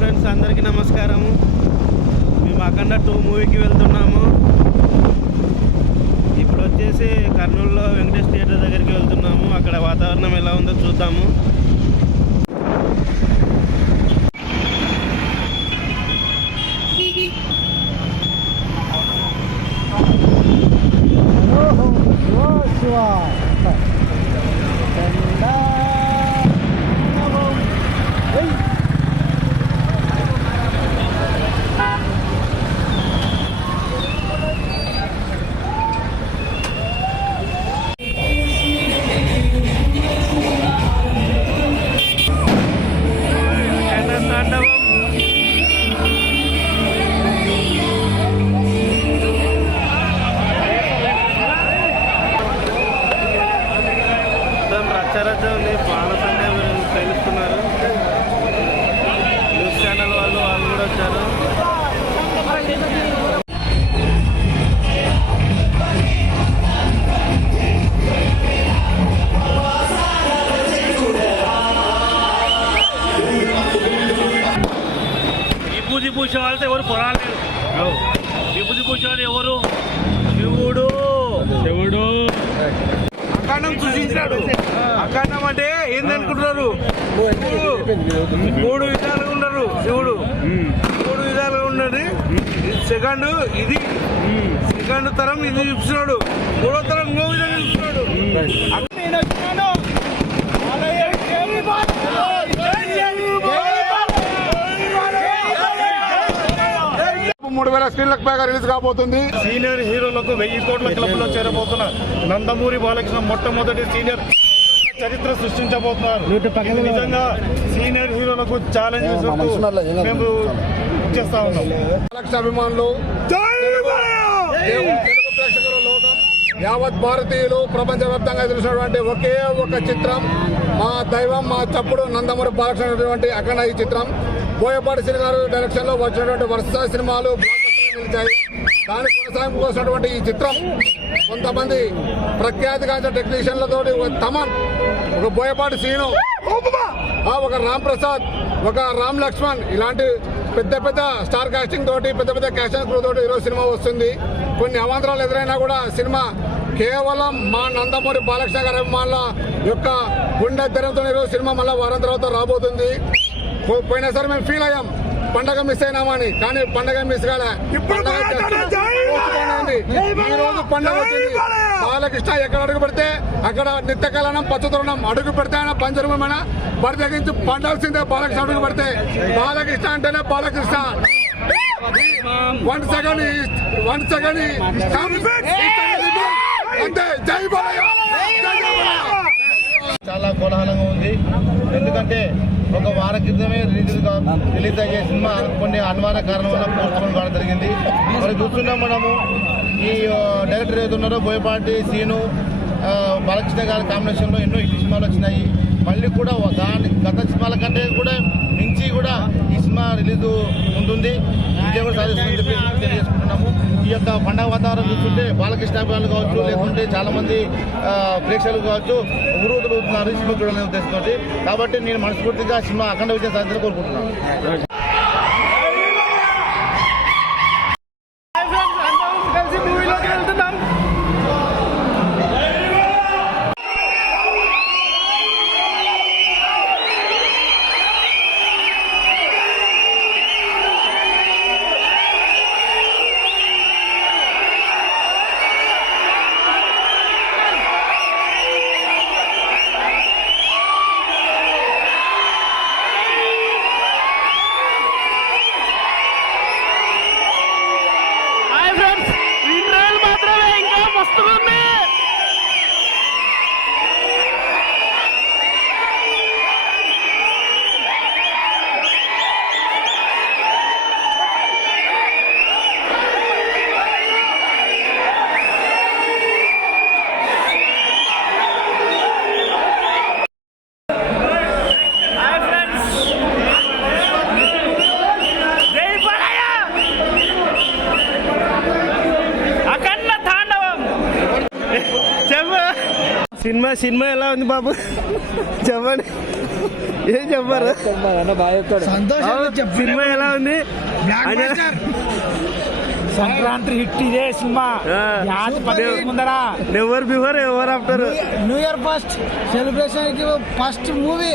Friends, అందరికీ నమస్కారము. మేము అఖండ 2 మూవీకి వెళ్తున్నాము. ఇప్పుడు వచ్చేసి కర్నూలులో వెంకటేష్ థియేటర్ దగ్గరికి వెళ్తున్నాము. అక్కడ వాతావరణం ఎలా ఉందో చూద్దాము. రచ్చరచ్చని బాణసంగా తెలుస్తున్నారు. న్యూస్ ఛానల్ వాళ్ళు కూడా వచ్చారు. విభూతి పూసే వాళ్ళతో ఎవరు పొరాలేదు. విభూతి పూసే వాళ్ళు ఎవరు? శివుడు. శివుడు అఖండం సృష్టించాడు. అఖండం అంటే ఏందనుకుంటున్నారు? 3 విధాలుగా ఉన్నారు. శివుడు 3 విధాలుగా ఉన్నది. సెకండ్ ఇది, సెకండ్ తరం ఇది చూపిస్తున్నాడు. 3వ తరం ఇంకో విధంగా చూపిస్తున్నాడు. 3000 స్క్రీన్లకు పైగా రిలీజ్ కాబోతుంది. సీనియర్ హీరోలకు 1000 కోట్ల క్లబ్లో చేరబోతున్న నందమూరి బాలకృష్ణ మొట్టమొదటి సీనియర్ చరిత్ర సృష్టించబోతున్నారు. నిజంగా సీనియర్ హీరోలకు ఛాలెంజ్ మేము చేస్తా ఉన్నాం. బాలకృష్ణ అభిమానులు, తెలుగు ప్రేక్షకుల లోకం, యావత్ భారతీయులు ప్రపంచవ్యాప్తంగా తెలిసినటువంటి ఒకే ఒక చిత్రం, మా దైవం మా చప్పుడు నందమూరి బాలకృష్ణ అఖండ. ఈ చిత్రం బోయపాటి శ్రీ గారు డైరెక్షన్ లో వచ్చినటువంటి వరుస సినిమాలు నిలిచాయి. దాని కొనసాగింపు వచ్చినటువంటి ఈ చిత్రం కొంతమంది ప్రఖ్యాతిగాంచిన టెక్నీషియన్లతో తమన్, ఒక బోయపాటి శ్రీను, ఒక రామ్ ప్రసాద్, ఒక రామ్ లక్ష్మణ్, ఇలాంటి పెద్ద పెద్ద స్టార్ కాస్టింగ్ తోటి, పెద్ద పెద్ద క్యాస్టింగ్ క్రూ తోటి ఈరోజు సినిమా వస్తుంది. కొన్ని అవాంతరాలు ఎదురైనా కూడా సినిమా కేవలం మా నందమూరి బాలకృష్ణ గారి అభిమానుల యొక్క గుండె ధైర్యంతో ఈరోజు సినిమా మళ్ళీ వారం తర్వాత రాబోతుంది. పోయినసారి మేము ఫీల్ అయ్యాం పండగ మిస్ అయినామని, కానీ పండగ మిస్ కాలే. ఈ రోజు పండగ వచ్చింది. బాలకృష్ణ ఎక్కడ అడుగు పెడితే అక్కడ నిత్య కళ్యాణం పచ్చతోరణం, అడుగు పెడితే ఆయన పంచరూపమైన బరిదగించి పండాల్సిందే. బాలకృష్ణ అడుగు పెడితే బాలకృష్ణ అంటేనే బాలకృష్ణ. 1 సెకండ్ అంతే. జై బాలయ్య. చాలా కోలాహలంగా ఉంది. ఎందుకంటే ఒక వారం క్రితమే రిలీజ్ అయ్యే సినిమా కొన్ని అనుమాన కారణం వల్ల పోస్ట్పోన్ కావడం జరిగింది. మరి చూస్తున్నాం మనము, ఈ డైరెక్టర్ ఏదన్నారో బోయపాటి సీను బాలకృష్ణ గారి కాంబినేషన్లో ఎన్నో హిట్ సినిమాలు వచ్చినాయి. మళ్ళీ కూడా గత సినిమాల కంటే కూడా మించి కూడా ఈ సినిమా రిలీజ్ ఉంటుంది, విజయం కూడా సాధిస్తుందని చెప్పి తెలియజేసుకుంటున్నాము. ఈ యొక్క పండగ వాతావరణం చూస్తుంటే బాలకృష్ణ అభిమానులు కావచ్చు, లేకుంటే చాలా మంది ప్రేక్షకులు కావచ్చు ఊరుతున్నారు సినిమా చూడాలనే ఉద్దేశంతో. కాబట్టి నేను మనస్ఫూర్తిగా సినిమా అఖండ విజయం సాధించాలని కోరుకుంటున్నాను. సినిమా ఎలా ఉంది బాబు చెప్పండి. ఏం చెప్పారు సినిమా ఎలా ఉంది సంక్రాంతి హిట్ ఇదే సినిమా ముందర ever before ever after new year first celebration కి ఫస్ట్ మూవీ